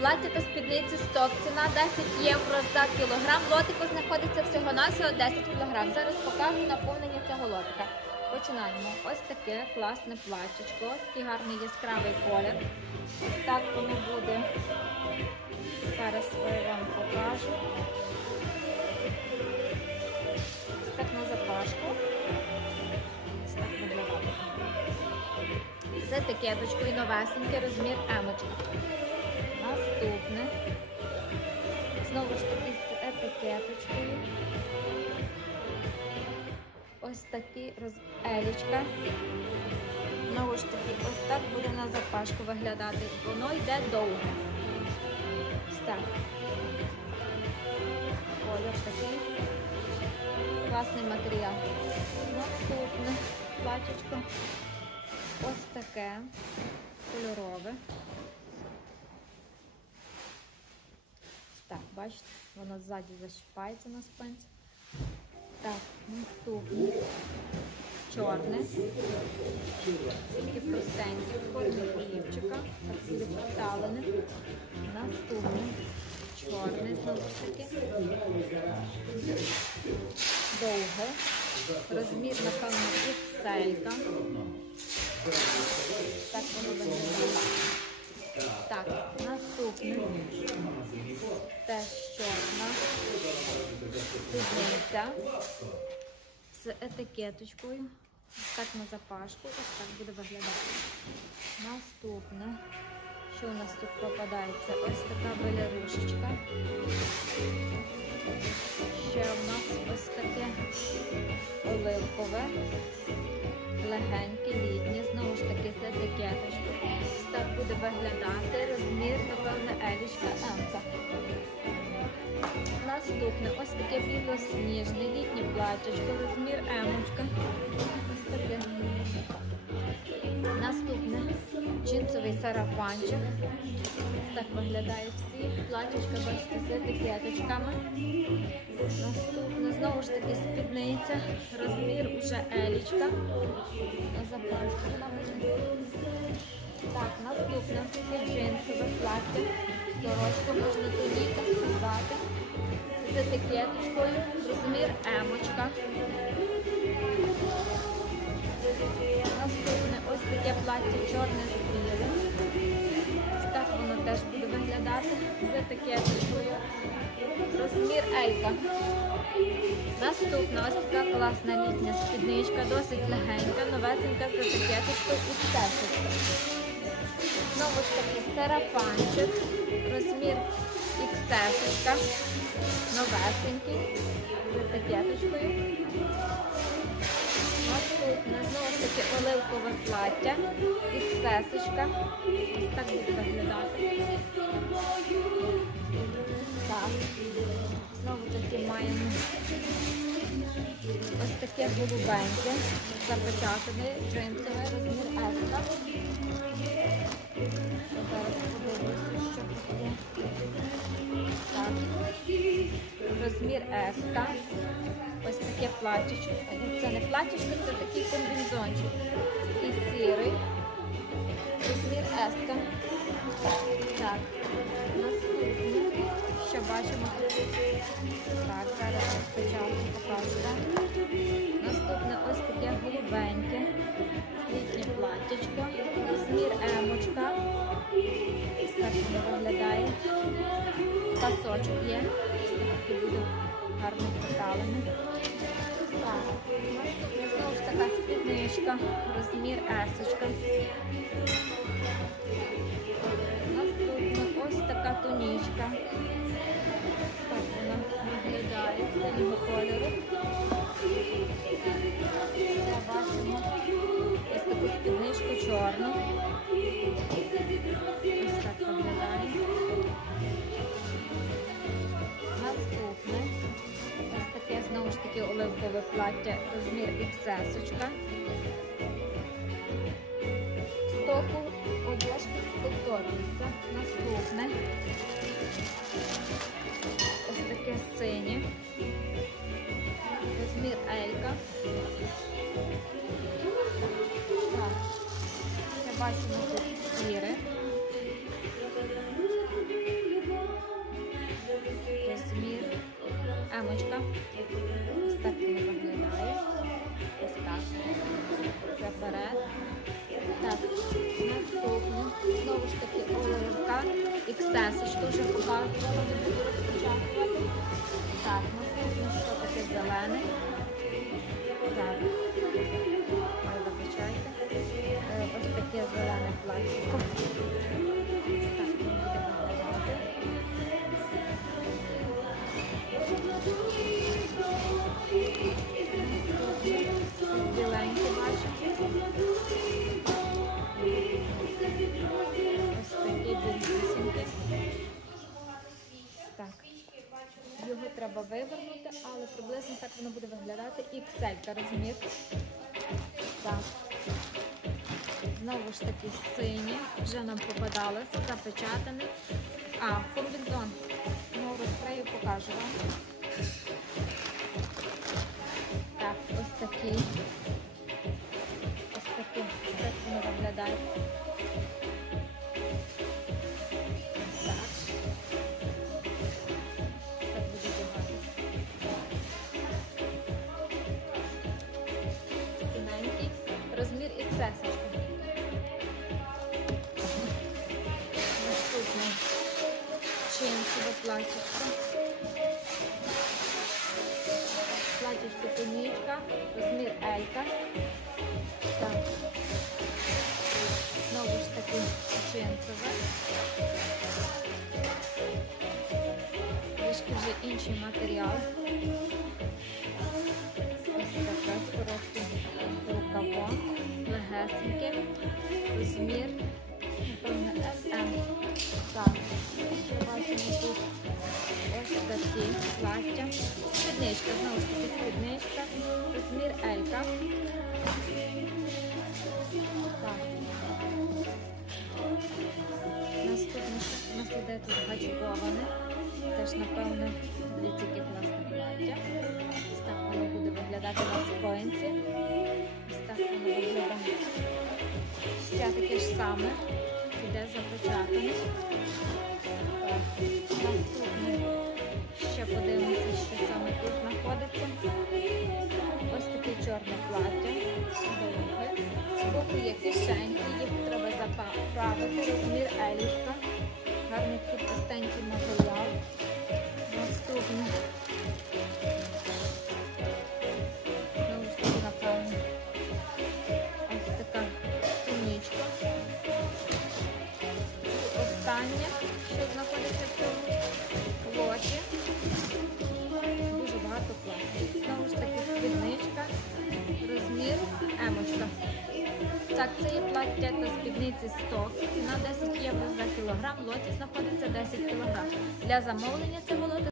Плаття та спідниці сток. Ціна 10 євро за кілограм. Лотику знаходиться всього навсього 10 кілограм. Зараз покажу наповнення цього лотика. Починаємо. Ось таке класне платтячко. Такий гарний яскравий колір. Так воно буде. Зараз я вам покажу. Ось так на запашку. Ось так виглядає. З етикеточкою новесенький розмір емочка. Наступне. Знову ж таки з етикеточкою. Ось такі роз... елічка. Знову ж таки, ось так буде на запашку виглядати. Воно йде довге. Ось так. Колір такий. Класний матеріал. Наступне платічко. Ось таке кольорове. Так, бачите, воно ззаді защіпається на спинці. Так, наступне. Чорне. Тільки простеньке, в формі олівчика. Проталене. Наступне. Чорне, знову ж таки. Довге. Розмір, напевно, ікселька. Так воно виглядає. Так, наступне. Теж чорна. Спідниця. З етикеточкою. Так на запашку. Ось так буде виглядати. Наступне. Що у нас тут попадається? Ось така белярушечка. Ще у нас ось таке оливкове, легеньке, літнє, знову ж таки з етикеточкою. Так буде виглядати розмір, напевне, елічка Емка. Наступне ось таке білосніжне, літнє платячко, розмір емочка. Ось таке. Наступне джинсовий сарафанчик. Так виглядають всі. Платячка, бачите, з етикеточками. Наступне, знову ж таки, спідниця. Розмір уже елічка. На запашку вона буде. Так, наступне джинсове плаття. Сорочка, можна тоніка сказати. З етикеточкою. Розмір емочка. Наступне ось таке плаття чорне з білим. Так воно теж буде виглядати з етикеточкою. Розмір Елька. Наступна ось така класна літня спідничка, досить легенька, новесенька з етикеточкою і стесочкою. Знову ж таки сарафанчик, розмір XS, новесенький, з етикеточкою. Таки, оливкове плаття, іксесочка. Ось так буде виглядати. Так, знову таки маємо ось таке голубеньке, запечатане, джинсове, розмір еска. Зараз. Розмір еска. Ось таке платічко. Це не платічко, це такий комбінзончик. Розмір. Так. Наступне. Що бачимо? Так, зараз спочатку покажу. Наступне ось таке голубеньке. Літнє платтячко. Розмір емочка. Ось так воно виглядає. Пасочок є. Ось буде гарно приталений. Так, наступне знову ж така спідничка, розмір есочка. Наступна ось така тонічка. Так вона виглядає синього кольору. Бачимо ось таку спідничку чорну. Плаття, розмір XS. Стоку одежки повторюється. Наступне. Ось таке синє. Розмір Елька. Так. Бачимо тут сіре. Знову ж таки оливка. XS, вже показувала, не буду розпочатувати. Так, наступно, що таке зелений. Так. Ой, вибачайте. Е, Ось таке зелене пластико. Так воно буде виглядати. XL розумієте? Так. Знову ж таки сині, вже нам попадалося, запечатаний. А, комбінзон. Ну, розкрию, покажу вам. Так, ось такий. Платічко. Платічко тунічка, розмір Елька. Так. Знову ж таки джинсове. Трішки вже інший матеріал. Ось таке з коротким рукавом, легесеньке, розмір, напевно, SM. Так, Спідничка, знову ж таки спідничка, розмір Елька. Наступне, у нас іде тут гачковане. Теж, напевно, дивіться, яке класне плаття. Ось так воно буде виглядати на спинці. Ось так воно виглядає. Ще таке ж саме. Іде запечатане. Так, це є плаття та спідниці 100, Ціна 10 євро за кілограм. Лоті знаходиться 10 кілограм. Для замовлення це було